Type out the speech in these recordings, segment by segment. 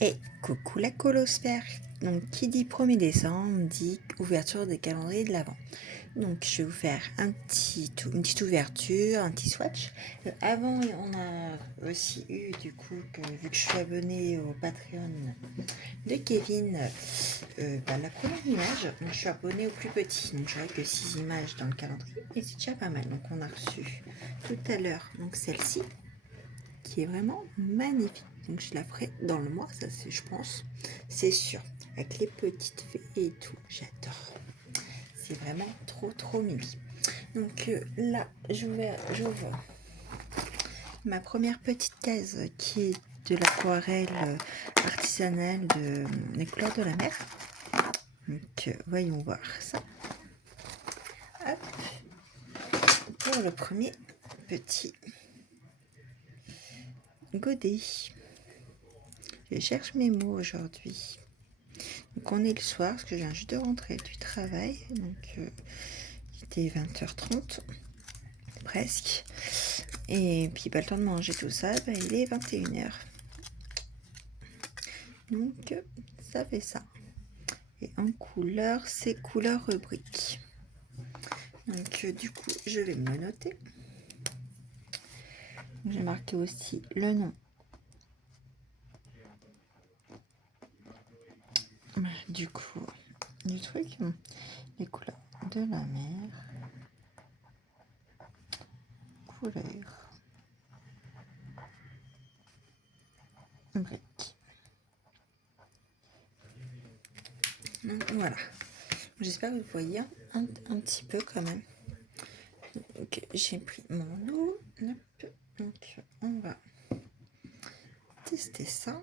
Et coucou la colosphère. Donc qui dit 1er décembre dit ouverture des calendriers de l'Avent. Donc je vais vous faire une petite ouverture, un petit swatch. Avant on a aussi eu du coup vu que je suis abonnée au Patreon de Kevin, la première image. Donc je suis abonnée au plus petit. Donc j'aurai que 6 images dans le calendrier et c'est déjà pas mal. Donc on a reçu tout à l'heure donc celle-ci qui est vraiment magnifique. Donc je la ferai dans le mois, ça c'est je pense, c'est sûr. Avec les petites fées et tout, j'adore. C'est vraiment trop mimi. Donc là, j'ouvre ma première petite case qui est de l'aquarelle artisanale de les couleurs de la mer. Donc voyons voir ça. Hop. Pour le premier petit godet. Je cherche mes mots aujourd'hui. Donc on est le soir, parce que je viens juste de rentrer du travail. Donc il était 20h30, presque. Et puis pas le temps de manger tout ça, il est 21h. Donc ça fait ça. Et en couleur, c'est couleur rubrique. Donc du coup, je vais me le noter. J'ai marqué aussi le nom du coup du truc, les couleurs de la mer, couleur brique. Donc voilà, j'espère que vous voyez un petit peu quand même. Donc j'ai pris mon lot. Donc on va tester ça.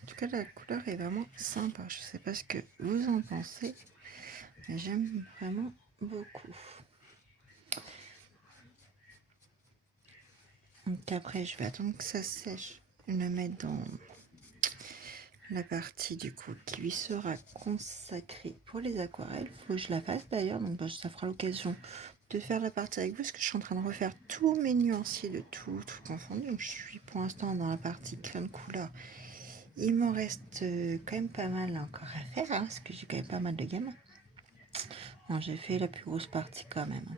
En tout cas, la couleur est vraiment sympa. Je sais pas ce que vous en pensez, mais j'aime vraiment beaucoup. Donc après, je vais attendre que ça sèche. Je vais le mettre dans la partie du coup qui lui sera consacrée pour les aquarelles. Faut que je la fasse d'ailleurs, donc ça fera l'occasion de faire la partie avec vous, parce que je suis en train de refaire tous mes nuanciers de tout confondu. Donc je suis pour l'instant dans la partie crème couleur. Il m'en reste quand même pas mal encore à faire, parce que j'ai quand même pas mal de gammes. Bon, j'ai fait la plus grosse partie quand même.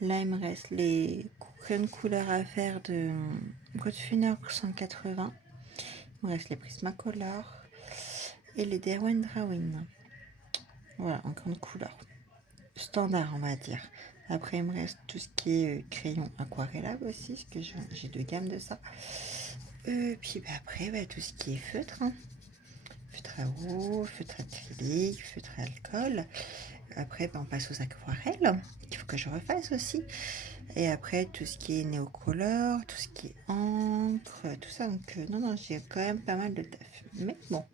Là, il me reste les crèmes couleur à faire de Godfunner 180. Il me reste les Prismacolor et les Derwent Drawing. Voilà, en grande couleur. Standard, on va dire. Après, il me reste tout ce qui est crayon aquarellable aussi, parce que j'ai 2 gammes de ça. Puis après, tout ce qui est feutre. Feutre à eau, feutre acrylique, feutre à alcool. Après, on passe aux aquarelles, qu'il faut que je refasse aussi. Et après, tout ce qui est néocolore, tout ce qui est encre, tout ça. Donc, non, j'ai quand même pas mal de taf. Mais bon,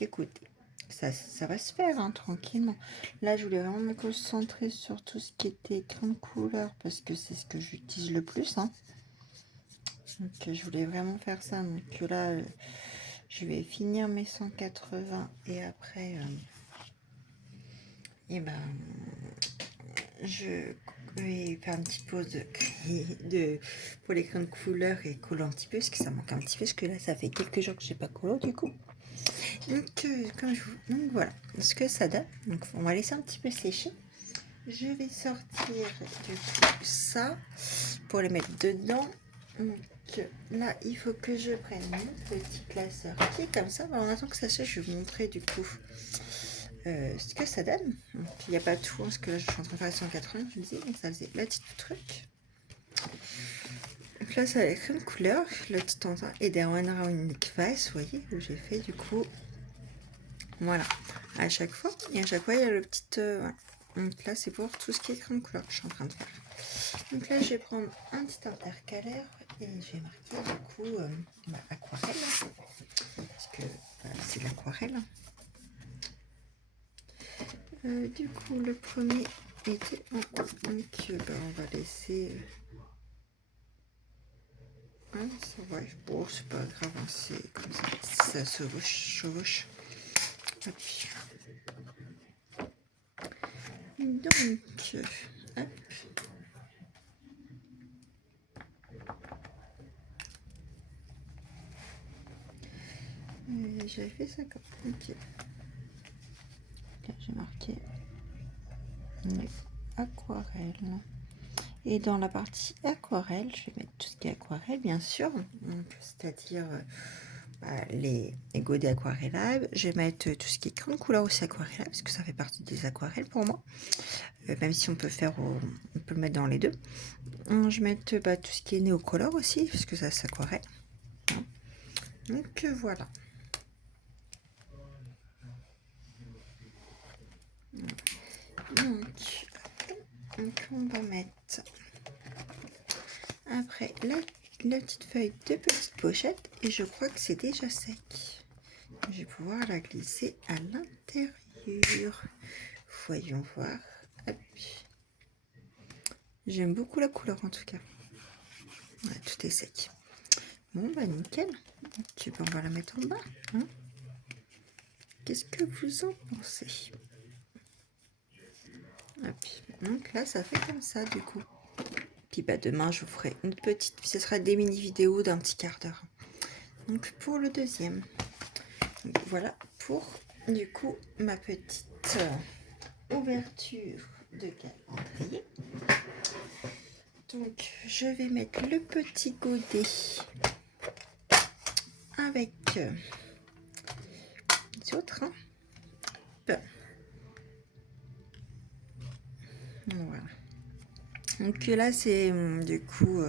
écoutez, Ça va se faire hein, tranquillement. Là, je voulais vraiment me concentrer sur tout ce qui était écran de couleur parce que c'est ce que j'utilise le plus. Hein. Donc, je voulais vraiment faire ça. Donc là, je vais finir mes 180 et après, je vais faire une petite pause pour l'écran de couleur et coller un petit peu parce que ça manque un petit peu parce que là, ça fait quelques jours que je n'ai pas collé du coup. Donc, donc voilà ce que ça donne. Donc on va laisser un petit peu sécher. Je vais sortir du coup ça pour les mettre dedans. Donc là, il faut que je prenne mon petit classeur qui est comme ça. En attendant que ça sèche, je vais vous montrer du coup ce que ça donne. Donc il n'y a pas tout, parce que là je suis en train de faire les 180, je me dis, donc ça faisait le petit truc. Donc là, ça a la crème couleur, le petit endroit et der One Weiß, vous voyez, où j'ai fait du coup. Voilà, à chaque fois. Et à chaque fois, il y a le petit... voilà. Donc là, c'est pour tout ce qui est crème couleur que je suis en train de faire. Donc là, je vais prendre un petit intercalaire et je vais marquer du coup aquarelle. Parce que c'est l'aquarelle. Du coup, le premier était en haut. Donc on va laisser... ça va, bon, c'est pas grave, hein, c'est comme ça. Ça se chevauche. Donc, hop. J'avais fait ça comme ok. Là, j'ai marqué aquarelle. Et dans la partie aquarelle, je vais mettre tout ce qui est aquarelle, bien sûr. C'est-à-dire les godets aquarellables. Je vais mettre tout ce qui est crayon de couleur aussi aquarellable, parce que ça fait partie des aquarelles pour moi. Même si on peut on peut le mettre dans les deux. Je vais mettre tout ce qui est néocolore aussi, parce que ça s'aquarelle. Donc voilà. Donc on va mettre après la petite feuille de petite pochette et je crois que c'est déjà sec. Je vais pouvoir la glisser à l'intérieur. Voyons voir. Hop. J'aime beaucoup la couleur en tout cas. Ouais, tout est sec. Bon bah nickel. On va la mettre en bas. Hein. Qu'est-ce que vous en pensez? Hop. Donc là ça fait comme ça du coup. Puis bah demain je vous ferai une petite, ce sera des mini vidéos d'un petit quart d'heure. Donc pour le deuxième. Donc, voilà pour du coup ma petite ouverture de calendrier. Donc je vais mettre le petit godet avec les autres. Hein. Voilà. Donc là c'est du coup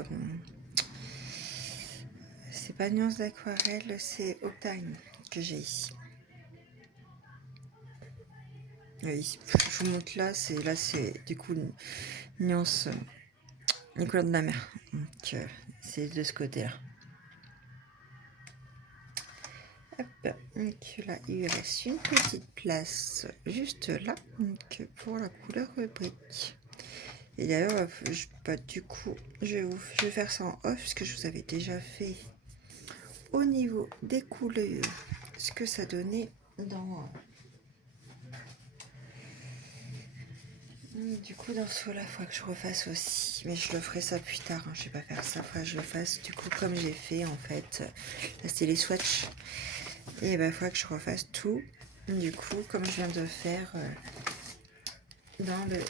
c'est pas nuance d'aquarelle, c'est Octane que j'ai ici. Oui, je vous montre là c'est du coup une nuance les couleurs de ma mère. Donc c'est de ce côté-là. Hop, donc là il reste une petite place juste là, donc pour la couleur brique. Et d'ailleurs, du coup, je vais faire ça en off, parce que je vous avais déjà fait au niveau des couleurs ce que ça donnait dans du coup dans ce là il faudra que je refasse aussi, mais je le ferai ça plus tard, hein. Je vais pas faire ça, il faudra que je le fasse du coup comme j'ai fait en fait. Là c'était les swatchs et il faudra que je refasse tout du coup comme je viens de faire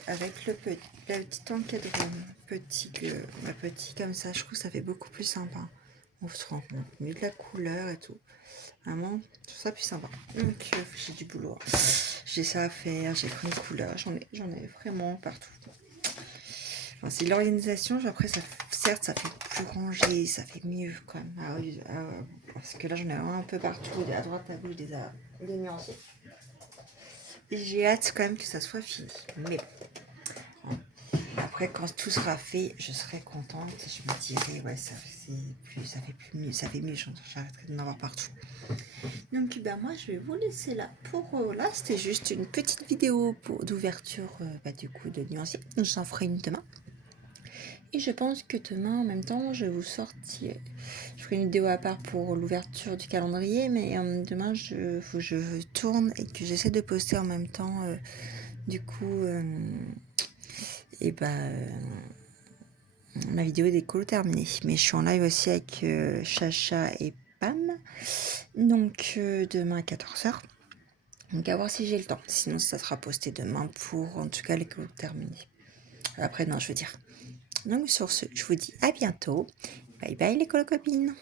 avec la petite encadrement petit comme ça. Je trouve que ça fait beaucoup plus sympa. On se rend compte mieux de la couleur et tout. Vraiment, je trouve ça plus sympa. Donc j'ai du boulot. J'ai ça à faire, j'ai pris une couleur, j'en ai vraiment partout. Enfin, c'est l'organisation, après certes ça fait plus rangé, ça fait mieux quand même. Parce que là j'en ai un peu partout, à droite à gauche des nuancés. Et j'ai hâte quand même que ça soit fini. Mais bon. Après, quand tout sera fait, je serai contente. Je me dirai, ouais, ça fait plus mieux. J'arrêterai d'en avoir partout. Donc moi je vais vous laisser là pour là, c'était juste une petite vidéo d'ouverture du coup de nuancier. J'en ferai une demain. Et je pense que demain en même temps je vais vous sortir. Je ferai une vidéo à part pour l'ouverture du calendrier, mais demain faut que je tourne et que j'essaie de poster en même temps du coup ma vidéo déco terminée. Mais je suis en live aussi avec Chacha et Pam. Donc demain à 14h. Donc à voir si j'ai le temps. Sinon ça sera posté demain pour en tout cas les cours terminés. Après non je veux dire. Donc sur ce, je vous dis à bientôt. Bye bye les copines.